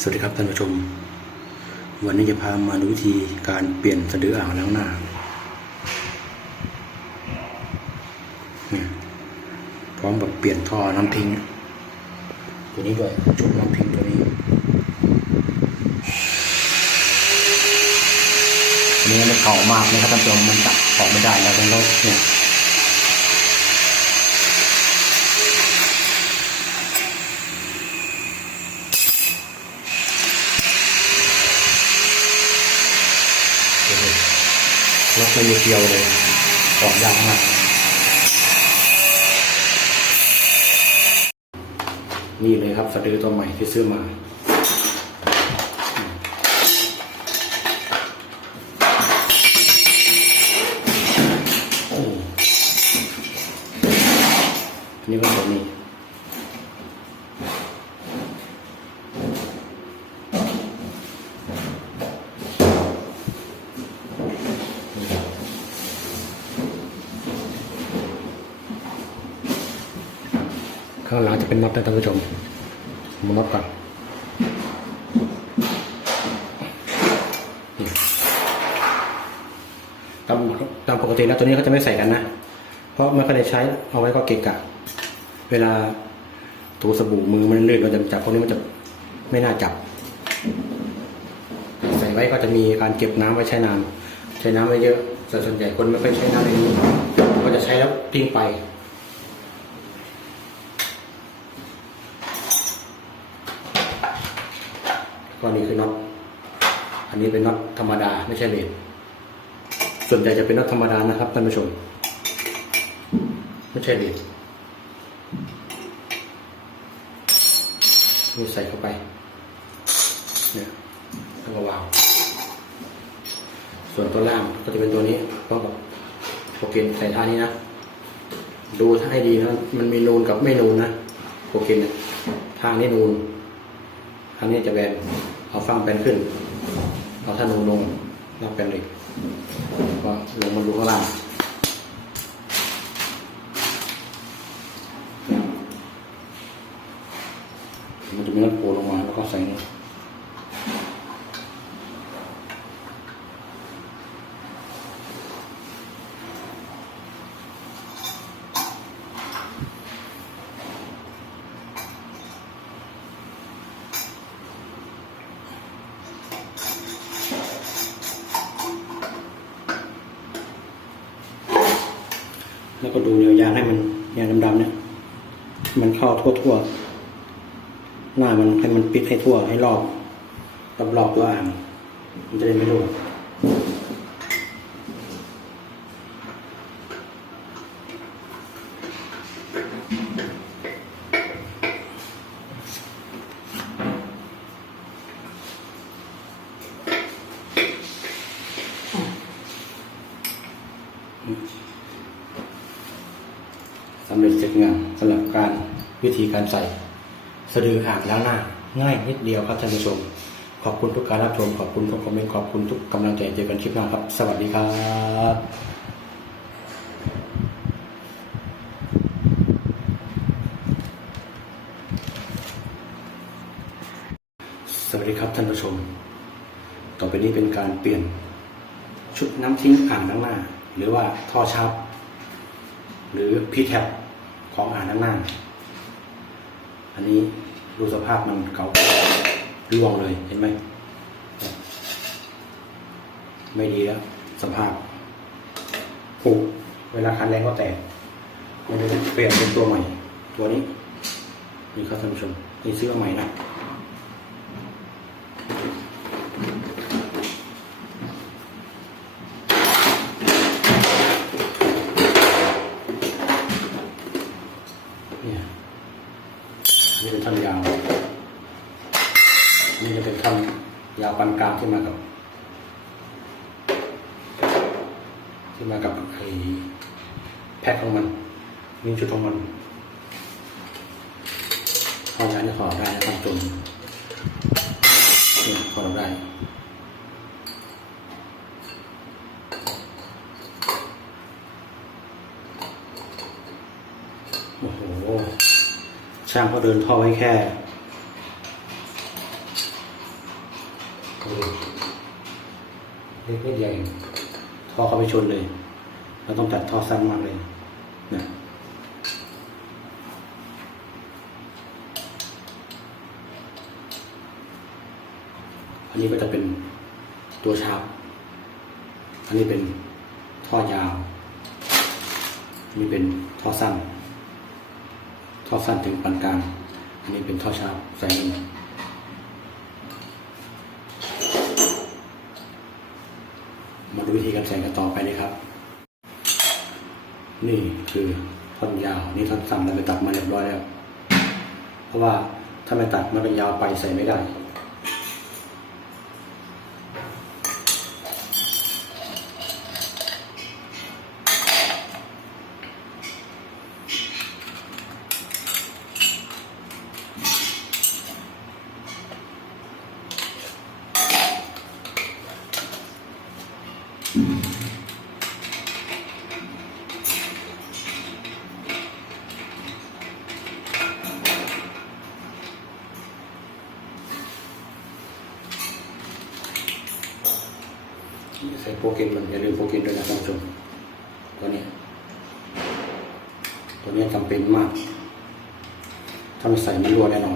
สวัสดีครับท่านผู้ชม วันนี้จะพามาดูวิธีการเปลี่ยนสะดืออ่างล้างหน้าเนี่ยพร้อมกับเปลี่ยนท่อน้ำทิ้ง ตัวนี้ด้วยจุดน้ำทิ้งตัวนี้อันนี้มันเก่ามากนะครับท่านผู้ชมมันจับออกไม่ได้แล้วเป็นรถเนี่ย รถไม่มีเดียวเลยออกยากมากนี่เลยครับสะดือตัวใหม่ที่ซื้อมา โอ้อันนี่ก็ตัวนี้ ข้างหลังจะเป็นน็อตนะท่านผู้ชมมาน็อตก่อนตามตามปกติแล้วตัวนี้เขาจะไม่ใส่กันนะ เพราะไม่ค่อยได้ใช้เอาไว้ก็เกะกะ เวลาถูสบู่มือมันลื่นเราจะจับพวกนี้มันจะไม่น่าจับ ใส่ไว้ก็จะมีการเก็บน้ำไว้ใช้นานใช้น้ำไว้เยอะส่วนใหญ่คนไม่ค่อยใช้น้ำในนี้ก็จะใช้แล้วทิ้งไป ก็นี่คือน็อต อันนี้เป็นน็อตธรรมดาไม่ใช่เลนส่วนใหญ่จะเป็นน็อตธรรมดานะครับท่านผู้ชม ไม่ใช่เลนนี่ใส่เข้าไป เนี่ยแล้วก็วาง ส่วนตัวล่างก็จะเป็นตัวนี้พร้อมกับโปรเกนใส่ท่านี้นะ ดูท่าให้ดีนะ มันมีนูนกับไม่นูนนะ โปรเกนเนี่ยทางนี้นูนทางนี้จะแบนเอาฟังแบนขึ้น เอาท่านูนลงรับแบนเลยก็ลงมาดูข้างล่างมันจะมีน็อตโผล่ลงมาแล้วก็ใส่นี่ แล้วก็ดูเนียวยางให้มันยางดำๆเนี่ยมันเข้าทั่วๆหน้ามันให้มันปิดให้ทั่วให้รอบรอบๆตัวอ่างมันจะได้ไม่รั่ว สำเร็จเสร็จงานสำหรับการวิธีการใส่ สะดือห่างแล้วหน้า ง่ายนิดเดียวครับท่านผู้ชม ขอบคุณทุกการรับชมขอบคุณทุกคอมเมนต์ขอบคุณทุกกำลังใจเจอกันคลิปหน้าครับ สวัสดีครับสวัสดีครับท่านผู้ชม ต่อไปนี้เป็นการเปลี่ยน ชุดน้ำทิ้งอ่างล้างหน้า หรือว่าท่อชับ หรือพีแท็บของอ่างล้างอันนี้ดูสภาพมันเก่าร่วงเลยเห็นไหม ไม่ดีแล้วสภาพผุเวลาคันแรงก็แตกไม่ได้เปลี่ยนเป็นตัวใหม่ ตัวนี้ นี่ครับท่านผู้ชมนี่ซื้อมาใหม่นะ เนี่ยนี่เป็นท่อนยาว นี่จะเป็นท่อนยาว ปานกลางที่มากับ ที่มากับไอ้แพ็คของมันนี่ชุดของมันห้อนั้นจะขอได้นะครับจนเนี่ยขอได้โอ้โหช่างเขาเดินท่อไว้แค่ เล็กนิดใหญ่ท่อเข้าไปชนเลย เราต้องตัดท่อสั้นมากเลยนะอันนี้ก็จะเป็นตัวชาร์ปอันนี้เป็นท่อยาวอันนี้เป็นท่อสั้น ท่อสั้นถึงปานกลาง อันนี้เป็นท่อชาร์ปใส่ลง มาดูวิธีการใส่กันต่อไปเลยครับ นี่คือท่อนยาว นี่ท่อนสั้นเราไปตัดมาเรียบร้อยแล้ว เพราะว่าถ้าไม่ตัดมันเป็นยาวไปใส่ไม่ได้ ใส่โปรเกนมันอย่าลืมโปรเกนด้วยนะท่านผู้ชมตัวนี้ ตัวนี้จำเป็นมาก ถ้าไม่ใส่ไมันรั่วแน่นอน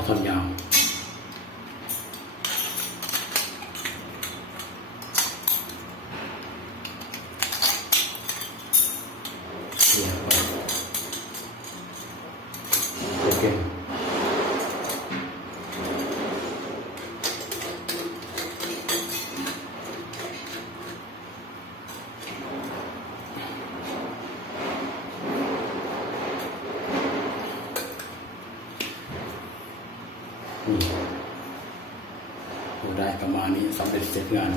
แล้วก็ท่อนยาว ดูได้ประมาณนี้สำเร็จเสร็จงาน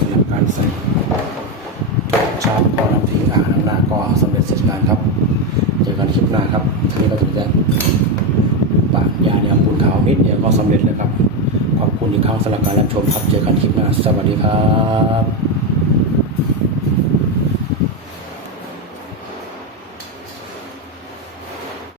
สำหรับการใส่ชาร์จก่อนนำทิ้งอ่างน้ำหน้าก็สำเร็จเสร็จงานครับ เจอกันคลิปหน้าครับทีนี้ก็ถึงจะปะยาเนี่ยปูนขาวนิดเดียวก็สำเร็จแล้วครับ ขอบคุณอีกครั้งสำหรับการรับชมครับ เจอกันคลิปหน้า สวัสดีครับ